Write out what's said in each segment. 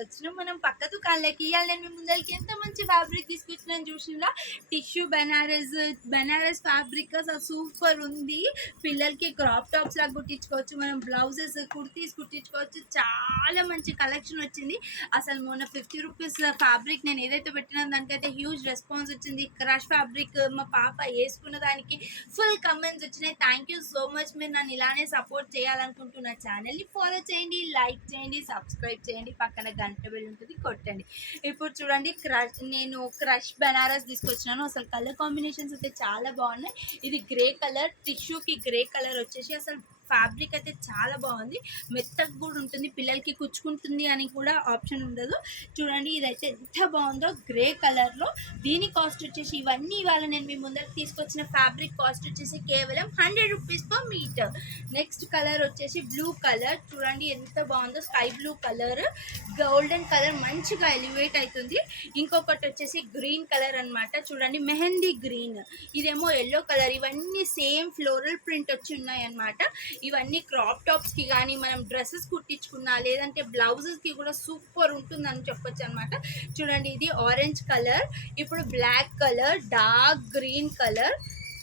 వచ్చినాం మనం పక్క దుకాణాలకి. ఇవాళ నేను మీ ముందరికి ఎంత మంచి ఫ్యాబ్రిక్ తీసుకొచ్చినాను చూసినా, టిష్యూ బెనారస్ ఫ్యాబ్రిక్ అసలు సూపర్ ఉంది. పిల్లలకి క్రాప్ టాప్స్ లాగా కుట్టించుకోవచ్చు, మనం బ్లౌజెస్ కుర్తీస్ కుట్టించుకోవచ్చు. చాలా మంచి కలెక్షన్ వచ్చింది. అసలు మొన్న 50 రూపీస్ ఫ్యాబ్రిక్ నేను ఏదైతే పెట్టినా దానికైతే హ్యూజ్ రెస్పాన్స్ వచ్చింది. క్రష్ ఫ్యాబ్రిక్ మా పాప వేసుకున్న దానికి ఫుల్ కమెంట్స్ వచ్చినాయి. Thank you so much. మీరు నన్ను ఇలానే సపోర్ట్ చేయాలనుకుంటున్న ఛానల్ని ఫాలో చేయండి, లైక్ చేయండి, సబ్స్క్రైబ్ చేయండి, పక్కన గంట బెల్ ఉంటుంది కొట్టండి. ఇప్పుడు చూడండి, నేను క్రష్ బెనారస్ తీసుకొచ్చినాను. అసలు కలర్ కాంబినేషన్స్ అయితే చాలా బాగున్నాయి. ఇది గ్రే కలర్, టిష్యూకి గ్రే కలర్ వచ్చేసి అసలు ఫ్యాబ్రిక్ అయితే చాలా బాగుంది. మెత్తగా కూడా ఉంటుంది, పిల్లలకి కుచ్చుకుంటుంది అని కూడా ఆప్షన్ ఉండదు. చూడండి ఇదైతే ఎంత బాగుందో గ్రే కలర్లో. దీని కాస్ట్ వచ్చేసి ఇవన్నీ ఇవాళ నేను మీ ముందరకు తీసుకొచ్చిన ఫ్యాబ్రిక్ కాస్ట్ వచ్చేసి కేవలం 100 rupees per metre. Next colour వచ్చేసి బ్లూ కలర్. చూడండి ఎంత బాగుందో, sky blue colour, golden colour మంచిగా ఎలివేట్ అవుతుంది. ఇంకొకటి వచ్చేసి గ్రీన్ కలర్ అనమాట. చూడండి మెహందీ గ్రీన్, ఇదేమో ఎల్లో కలర్. ఇవన్నీ సేమ్ ఫ్లోరల్ ప్రింట్ వచ్చి ఉన్నాయి అన్నమాట. ఇవన్నీ క్రాప్ టాప్స్కి కానీ మనం డ్రెస్సెస్ కుట్టించుకున్నా లేదంటే బ్లౌజెస్కి కూడా సూపర్ ఉంటుందని చెప్పొచ్చు అనమాట. చూడండి ఇది ఆరెంజ్ కలర్, ఇప్పుడు black colour, dark green colour.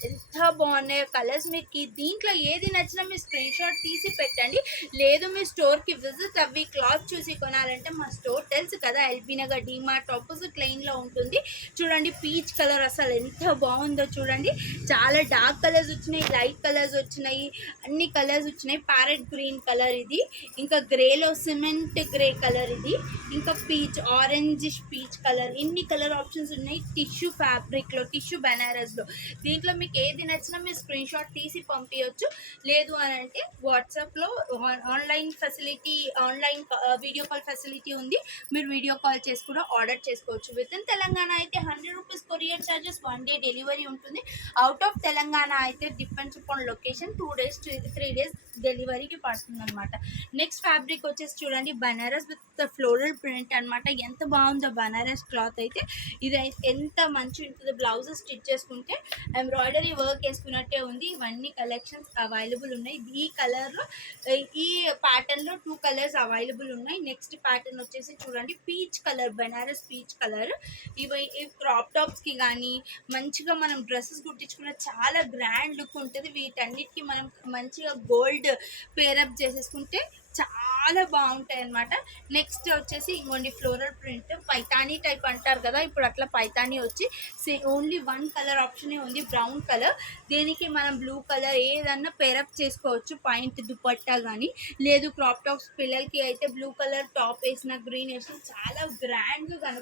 ఎంత బాగున్నాయో కలర్స్. మీకు దీంట్లో ఏది నచ్చినా మీరు స్క్రీన్ షాట్ తీసి పెట్టండి. లేదు మీ స్టోర్కి విజిట్ అవ్వి క్లాత్ చూసి కొనాలంటే మా స్టోర్ తెలుసు కదా, ఎల్బీ నగర్ డీమార్ట్ ఆపోజిట్ లైన్లో ఉంటుంది. చూడండి పీచ్ కలర్ అసలు ఎంత బాగుందో చూడండి. చాలా డార్క్ కలర్స్ వచ్చినాయి, లైట్ కలర్స్ వచ్చినాయి, అన్ని కలర్స్ వచ్చినాయి. ప్యారెట్ గ్రీన్ కలర్ ఇది, ఇంకా గ్రేలో సిమెంట్ గ్రే కలర్ ఇది, ఇంకా పీచ్ ఆరెంజిష్ పీచ్ కలర్. ఇన్ని కలర్ ఆప్షన్స్ ఉన్నాయి టిష్యూ ఫ్యాబ్రిక్లో, టిష్యూ బెనారస్లో. దీంట్లో మీకు ఏది నచ్చినా మీరు స్క్రీన్ షాట్ తీసి పంపించవచ్చు. లేదు అని అంటే వాట్సాప్లో online facility, online video call facility ఉంది. మీరు వీడియో కాల్ చేసి కూడా ఆర్డర్ చేసుకోవచ్చు. విత్ ఇన్ తెలంగాణ అయితే 100 rupees courier charges, 1 day delivery ఉంటుంది. అవుట్ ఆఫ్ తెలంగాణ అయితే depends upon location, 2 days to 3 days డెలివరీకి పడుతుంది అనమాట. నెక్స్ట్ ఫ్యాబ్రిక్ వచ్చేసి చూడండి బనారస్ విత్ ఫ్లోరల్ ప్రింట్ అనమాట. ఎంత బాగుందో బనారస్ క్లాత్ అయితే. ఇది ఎంత మంచి ఉంటుంది, బ్లౌజెస్ స్టిచ్ చేసుకుంటే ఎంబ్రాయిడరీ వర్క్ వేసుకున్నట్టే ఉంది. ఇవన్నీ కలెక్షన్స్ అవైలబుల్ ఉన్నాయి. ఈ కలర్లో, ఈ ప్యాటర్న్లో 2 కలర్స్ అవైలబుల్ ఉన్నాయి. నెక్స్ట్ ప్యాటర్న్ వచ్చేసి చూడండి peach colour, Banaras peach colour. ఇవి క్రాప్ టాప్స్కి కానీ మంచిగా మనం డ్రెస్సెస్ కుట్టించుకున్న చాలా గ్రాండ్ లుక్ ఉంటుంది. వీటన్నిటికీ మనం మంచిగా గోల్డ్ పేరప్ చేసేసుకుంటే చాలా బాగుంటాయి అన్నమాట. నెక్స్ట్ వచ్చేసి ఇంకోండి ఫ్లోరల్ ప్రింట్, పైతానీ టైప్ అంటారు కదా, ఇప్పుడు అట్లా పైతానీ వచ్చి ఓన్లీ 1 కలర్ ఆప్షనే ఉంది, బ్రౌన్ కలర్. దీనికి మనం బ్లూ కలర్ ఏదన్నా పేరప్ చేసుకోవచ్చు, పాయింట్ దుపట్టా కానీ. లేదు క్రాప్ టాప్స్ పిల్లలకి అయితే బ్లూ కలర్ టాప్ వేసిన, గ్రీన్ వేసిన చాలా గ్రాండ్గా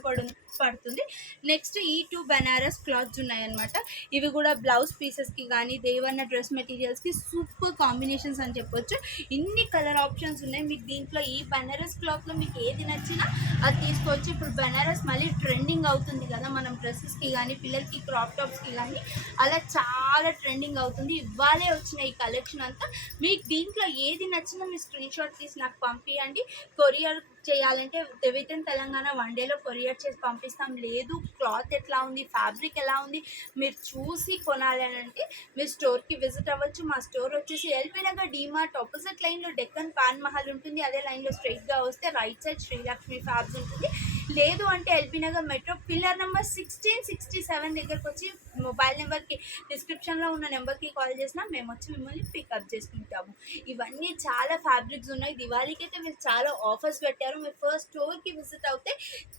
పడుతుంది. నెక్స్ట్ ఈ 2 బనారస్ క్లాత్స్ ఉన్నాయన్నమాట. ఇవి కూడా బ్లౌజ్ పీసెస్కి కానీ దేవన్న డ్రెస్ మెటీరియల్స్కి సూపర్ కాంబినేషన్స్ అని చెప్పొచ్చు. ఇన్ని కలర్ ఆప్షన్స్ ఉన్నాయి. మీకు దీంట్లో ఈ బనారస్ క్లాత్లో మీకు ఏది నచ్చినా అది తీసుకోవచ్చు. ఇప్పుడు బనారస్ మళ్ళీ ట్రెండింగ్ అవుతుంది కదా, మనం డ్రెస్సెస్కి కానీ పిల్లలకి క్రాప్ టాప్స్కి కానీ అలా చాలా ట్రెండింగ్ అవుతుంది. ఇవ్వాలే వచ్చిన ఈ కలెక్షన్ అంతా. మీకు దీంట్లో ఏది నచ్చినా మీ స్క్రీన్ షాట్ తీసి నాకు పంపించండి. కొరియర్ చేయాలంటే విత్ ఇన్ తెలంగాణ 1 డేలో కొరియర్ చేసి పంపిస్తాం. లేదు క్లాత్ ఎట్లా ఉంది, ఫ్యాబ్రిక్ ఎలా ఉంది మీరు చూసి కొనాలి అని అంటే మీరు స్టోర్కి విజిట్ అవ్వచ్చు. మా స్టోర్ వచ్చేసి ఎల్బీ నగర్ డీమార్ట్ ఆపోజిట్ లైన్లో డెక్కన్ పాన్ మహల్ ఉంటుంది. అదే లైన్లో స్ట్రైట్గా వస్తే రైట్ సైడ్ శ్రీలక్ష్మి ఫ్యాబ్స్ ఉంటుంది. లేదు అంటే LB Nagar metro pillar number 1667 దగ్గరకు వచ్చి మొబైల్ నెంబర్కి డిస్క్రిప్షన్లో ఉన్న నెంబర్కి కాల్ చేసినా మేము వచ్చి మిమ్మల్ని పికప్ చేసుకుంటాము. ఇవన్నీ చాలా ఫ్యాబ్రిక్స్ ఉన్నాయి. దివాళీకి అయితే మీరు చాలా ఆఫర్స్ పెట్టారు. మీరు ఫస్ట్ స్టోర్కి విజిట్ అవుతే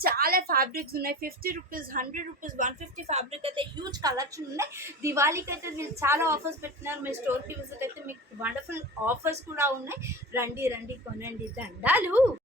చాలా ఫ్యాబ్రిక్స్ ఉన్నాయి. 50 రూపీస్, 100 రూపీస్, 150 ఫ్యాబ్రిక్ అయితే హ్యూజ్ కలెక్షన్ ఉన్నాయి. దివాళీకి అయితే మీరు చాలా ఆఫర్స్ పెట్టినారు. మీరు స్టోర్కి విజిట్ అయితే మీకు వండర్ఫుల్ ఆఫర్స్ కూడా ఉన్నాయి. రండి రండి కొనండి. దండాలు.